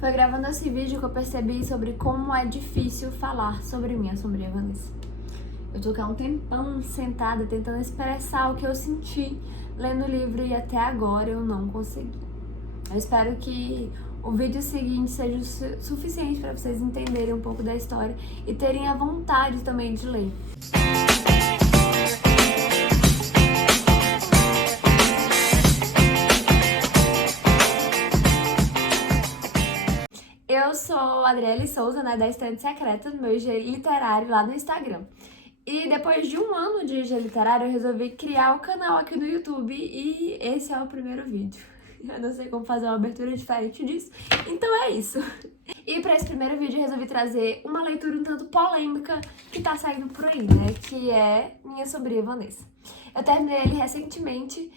Foi gravando esse vídeo que eu percebi sobre como é difícil falar sobre mim, sobre a Vanessa. Eu tô há um tempão sentada tentando expressar o que eu senti lendo o livro e até agora eu não consegui. Eu espero que o vídeo seguinte seja suficiente para vocês entenderem um pouco da história e terem a vontade também de ler. Eu sou a Adriele Souza, da Estante Secreta, do meu IG Literário lá no Instagram. E depois de um ano de IG Literário, eu resolvi criar o canal aqui no YouTube e esse é o primeiro vídeo. Eu não sei como fazer uma abertura diferente disso, então é isso. E para esse primeiro vídeo eu resolvi trazer uma leitura um tanto polêmica que tá saindo por aí, que é Minha Sobrinha Vanessa. Eu terminei ele recentemente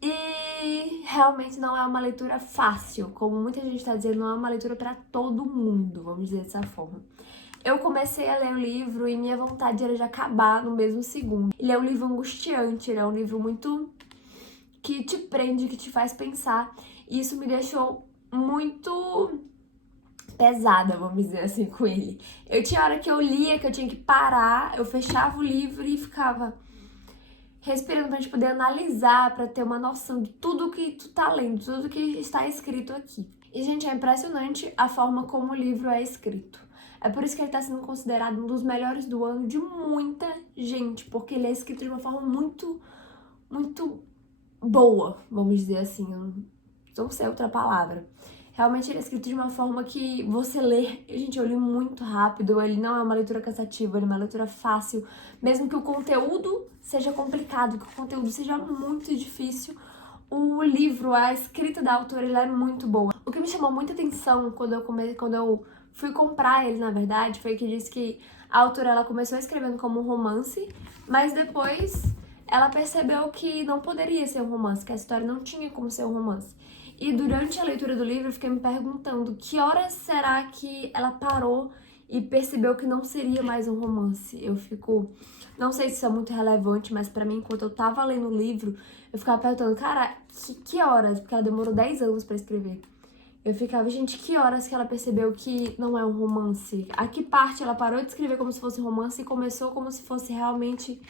e realmente não é uma leitura fácil, como muita gente tá dizendo, não é uma leitura para todo mundo, vamos dizer dessa forma. Eu comecei a ler o livro e minha vontade era de acabar no mesmo segundo. Ele é um livro angustiante, ele é um livro muito que te prende, que te faz pensar. E isso me deixou muito pesada, vamos dizer assim, com ele. Eu tinha hora que eu lia, que eu tinha que parar, eu fechava o livro e ficava respirando pra gente poder analisar, pra ter uma noção de tudo que tu tá lendo, tudo que está escrito aqui. E, gente, é impressionante a forma como o livro é escrito. É por isso que ele está sendo considerado um dos melhores do ano de muita gente, porque ele é escrito de uma forma muito boa, vamos dizer assim, eu não sei outra palavra. Realmente ele é escrito de uma forma que você lê, gente, eu li muito rápido, ele não é uma leitura cansativa, ele é uma leitura fácil, mesmo que o conteúdo seja complicado, que o conteúdo seja muito difícil, o livro, a escrita da autora, ele é muito boa. O que me chamou muita atenção quando eu fui comprar ele, na verdade, foi que disse que a autora ela começou escrevendo como um romance, mas depois ela percebeu que não poderia ser um romance, que a história não tinha como ser um romance. E durante a leitura do livro eu fiquei me perguntando que horas será que ela parou e percebeu que não seria mais um romance. Não sei se isso é muito relevante, mas pra mim, enquanto eu tava lendo o livro, eu ficava perguntando, cara, que horas? Porque ela demorou 10 anos pra escrever. Eu ficava, gente, que horas que ela percebeu que não é um romance? A que parte ela parou de escrever como se fosse um romance e começou como se fosse realmente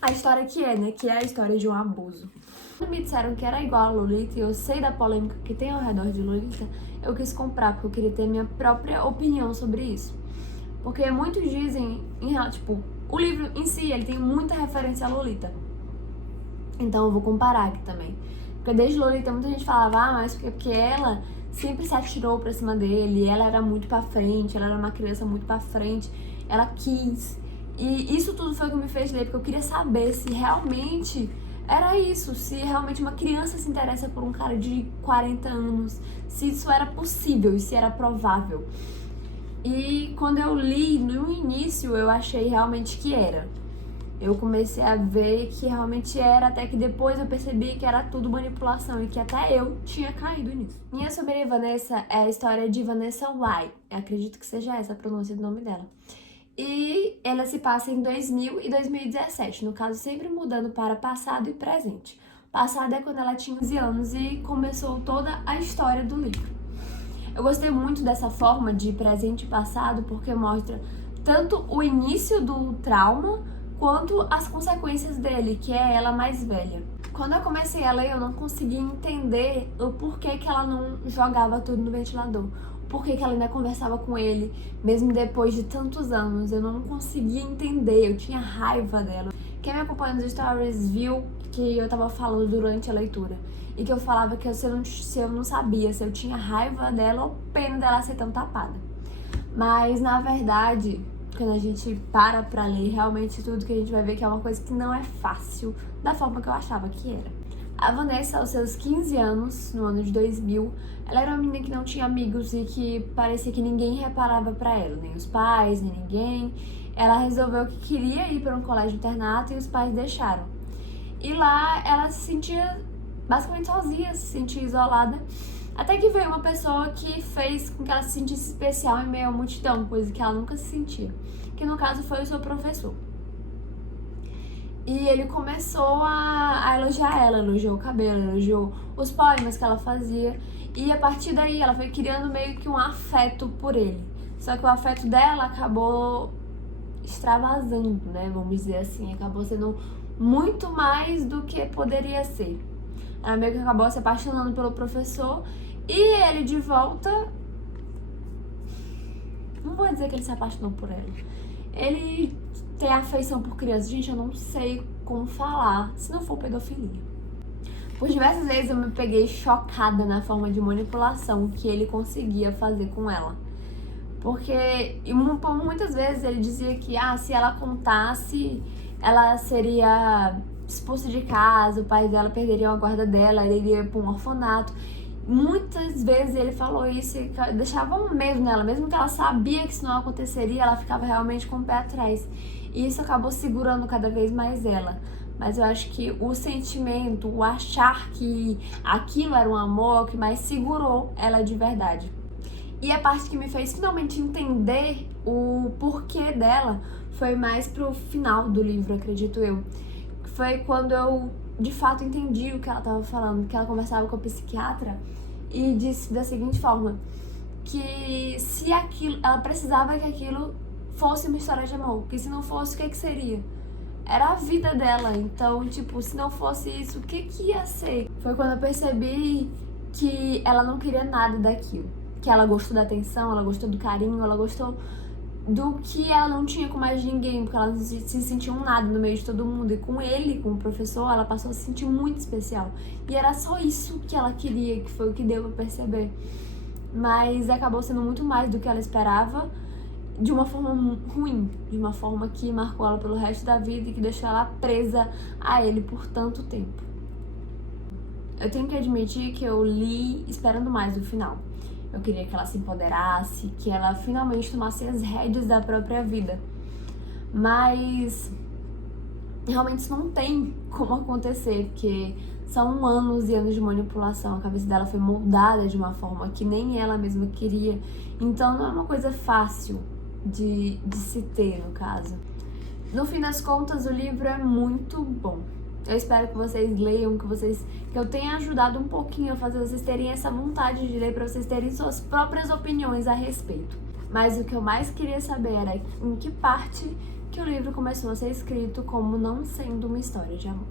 a história que é, que é a história de um abuso. Quando me disseram que era igual a Lolita, e eu sei da polêmica que tem ao redor de Lolita, eu quis comprar, porque eu queria ter minha própria opinião sobre isso. Porque muitos dizem, o livro em si, ele tem muita referência a Lolita. Então eu vou comparar aqui também. Porque desde Lolita muita gente falava, mas porque ela sempre se atirou pra cima dele, ela era muito pra frente, ela era uma criança muito pra frente, ela quis. E isso tudo foi o que me fez ler, porque eu queria saber se realmente era isso, se realmente uma criança se interessa por um cara de 40 anos, se isso era possível e se era provável. E quando eu li, no início, eu achei realmente que era. Eu comecei a ver que realmente era, até que depois eu percebi que era tudo manipulação e que até eu tinha caído nisso. Minha Sobrinha Vanessa é a história de Vanessa Why, eu acredito que seja essa a pronúncia do nome dela. E ela se passa em 2000 e 2017, no caso sempre mudando para passado e presente. Passado é quando ela tinha 11 anos e começou toda a história do livro. Eu gostei muito dessa forma de presente e passado porque mostra tanto o início do trauma quanto as consequências dele, que é ela mais velha. Quando eu comecei a ler, eu não conseguia entender o porquê que ela não jogava tudo no ventilador. Por que ela ainda conversava com ele, mesmo depois de tantos anos. Eu não conseguia entender, eu tinha raiva dela. Quem me acompanha nos stories viu que eu tava falando durante a leitura. E que eu falava que se eu não sabia se eu tinha raiva dela ou pena dela ser tão tapada. Mas, na verdade, quando a gente para pra ler realmente tudo, que a gente vai ver que é uma coisa que não é fácil da forma que eu achava que era. A Vanessa, aos seus 15 anos, no ano de 2000, ela era uma menina que não tinha amigos e que parecia que ninguém reparava pra ela, nem os pais, nem ninguém. Ela resolveu que queria ir para um colégio internato e os pais deixaram. E lá ela se sentia basicamente sozinha, se sentia isolada, até que veio uma pessoa que fez com que ela se sentisse especial em meio à multidão, coisa que ela nunca se sentia, que no caso foi o seu professor. E ele começou a elogiar ela, elogiou o cabelo, elogiou os poemas que ela fazia. E a partir daí ela foi criando meio que um afeto por ele. Só que o afeto dela acabou extravasando, né? Vamos dizer assim, acabou sendo muito mais do que poderia ser. Ela meio que acabou se apaixonando pelo professor e ele de volta. Não vou dizer que ele se apaixonou por ela. Ele tem afeição por criança. Gente, eu não sei como falar se não for pedofilia. Por diversas vezes eu me peguei chocada na forma de manipulação que ele conseguia fazer com ela. Porque por muitas vezes ele dizia que se ela contasse, ela seria expulsa de casa, o pai dela perderia a guarda dela, ele iria para um orfanato. Muitas vezes ele falou isso e deixava um medo nela, mesmo que ela sabia que isso não aconteceria, ela ficava realmente com o pé atrás. E isso acabou segurando cada vez mais ela. Mas eu acho que o sentimento, o achar que aquilo era um amor, é o que mais segurou ela de verdade. E a parte que me fez finalmente entender o porquê dela foi mais pro final do livro, acredito eu. Foi quando eu, de fato, entendi o que ela estava falando, que ela conversava com a psiquiatra e disse da seguinte forma, que se aquilo, ela precisava que aquilo fosse uma história de amor, que se não fosse, o que seria? Era a vida dela, então, tipo, se não fosse isso, o que ia ser? Foi quando eu percebi que ela não queria nada daquilo. Que ela gostou da atenção, ela gostou do carinho, ela gostou do que ela não tinha com mais ninguém, porque ela não se sentiu um nada no meio de todo mundo. E com ele, com o professor, ela passou a se sentir muito especial. E era só isso que ela queria, que foi o que deu pra perceber. Mas acabou sendo muito mais do que ela esperava, de uma forma ruim, de uma forma que marcou ela pelo resto da vida e que deixou ela presa a ele por tanto tempo. Eu tenho que admitir que eu li esperando mais do final. Eu queria que ela se empoderasse, que ela finalmente tomasse as rédeas da própria vida. Mas realmente isso não tem como acontecer, porque são anos e anos de manipulação. A cabeça dela foi moldada de uma forma que nem ela mesma queria. Então não é uma coisa fácil de se ter, no caso. No fim das contas, o livro é muito bom. Eu espero que vocês leiam, que eu tenha ajudado um pouquinho a fazer vocês terem essa vontade de ler, para vocês terem suas próprias opiniões a respeito. Mas o que eu mais queria saber era em que parte que o livro começou a ser escrito como não sendo uma história de amor.